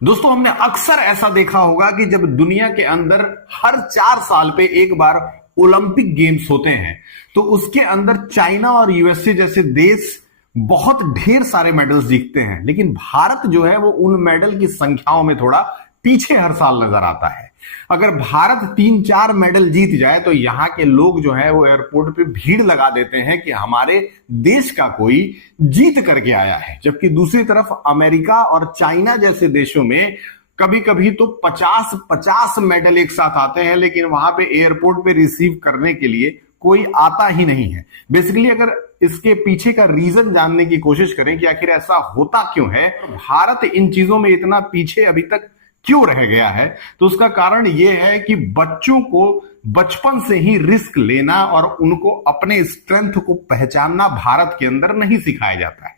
दोस्तों, हमने अक्सर ऐसा देखा होगा कि जब दुनिया के अंदर हर 4 साल पे एक बार ओलंपिक गेम्स होते हैं तो उसके अंदर चाइना और यूएसए जैसे देश बहुत ढेर सारे मेडल्स जीतते हैं, लेकिन भारत जो है वो उन मेडल की संख्याओं में थोड़ा पीछे हर साल नजर आता है। अगर भारत 3-4 मेडल जीत जाए तो यहां के लोग जो है वो एयरपोर्ट पे भीड़ लगा देते हैं कि हमारे देश का कोई जीत करके आया है, जबकि दूसरी तरफ अमेरिका और चाइना जैसे देशों में कभी कभी तो 50-50 मेडल एक साथ आते हैं, लेकिन वहां पे एयरपोर्ट पे रिसीव करने के लिए कोई आता ही नहीं है। बेसिकली अगर इसके पीछे का रीजन जानने की कोशिश करें कि आखिर ऐसा होता क्यों है, भारत इन चीजों में इतना पीछे अभी तक क्यों रह गया है, तो उसका कारण यह है कि बच्चों को बचपन से ही रिस्क लेना और उनको अपने स्ट्रेंथ को पहचानना भारत के अंदर नहीं सिखाया जाता है।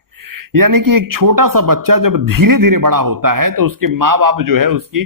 यानी कि एक छोटा सा बच्चा जब धीरे धीरे बड़ा होता है तो उसके माँ बाप जो है उसकी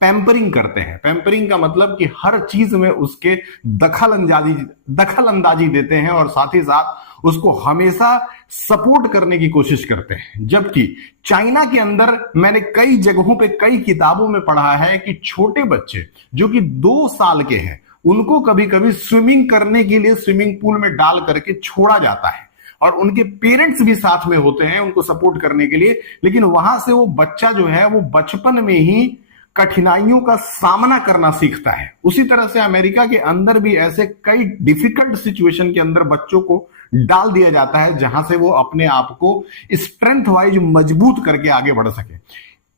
पैम्परिंग करते हैं। पैम्परिंग का मतलब कि हर चीज में उसके दखल अंदाजी देते हैं और साथ ही साथ उसको हमेशा सपोर्ट करने की कोशिश करते हैं। जबकि चाइना के अंदर मैंने कई जगहों पे कई किताबों में पढ़ा है कि छोटे बच्चे जो कि 2 साल के हैं उनको कभी कभी स्विमिंग करने के लिए स्विमिंग पूल में डाल करके छोड़ा जाता है और उनके पेरेंट्स भी साथ में होते हैं उनको सपोर्ट करने के लिए, लेकिन वहां से वो बच्चा जो है वो बचपन में ही कठिनाइयों का सामना करना सीखता है। उसी तरह से अमेरिका के अंदर भी ऐसे कई डिफिकल्ट सिचुएशन के अंदर बच्चों को डाल दिया जाता है जहां से वो अपने आप को स्ट्रेंथ वाइज मजबूत करके आगे बढ़ सके।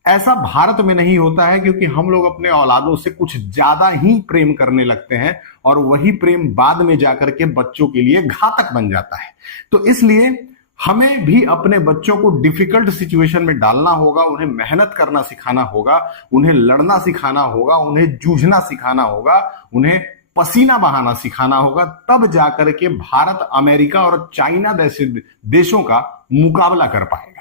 ऐसा भारत में नहीं होता है क्योंकि हम लोग अपने औलादों से कुछ ज्यादा ही प्रेम करने लगते हैं और वही प्रेम बाद में जाकर के बच्चों के लिए घातक बन जाता है। तो इसलिए हमें भी अपने बच्चों को डिफिकल्ट सिचुएशन में डालना होगा, उन्हें मेहनत करना सिखाना होगा, उन्हें लड़ना सिखाना होगा, उन्हें जूझना सिखाना होगा, उन्हें पसीना बहाना सिखाना होगा, तब जाकर के भारत अमेरिका और चाइना जैसे देशों का मुकाबला कर पाएगा।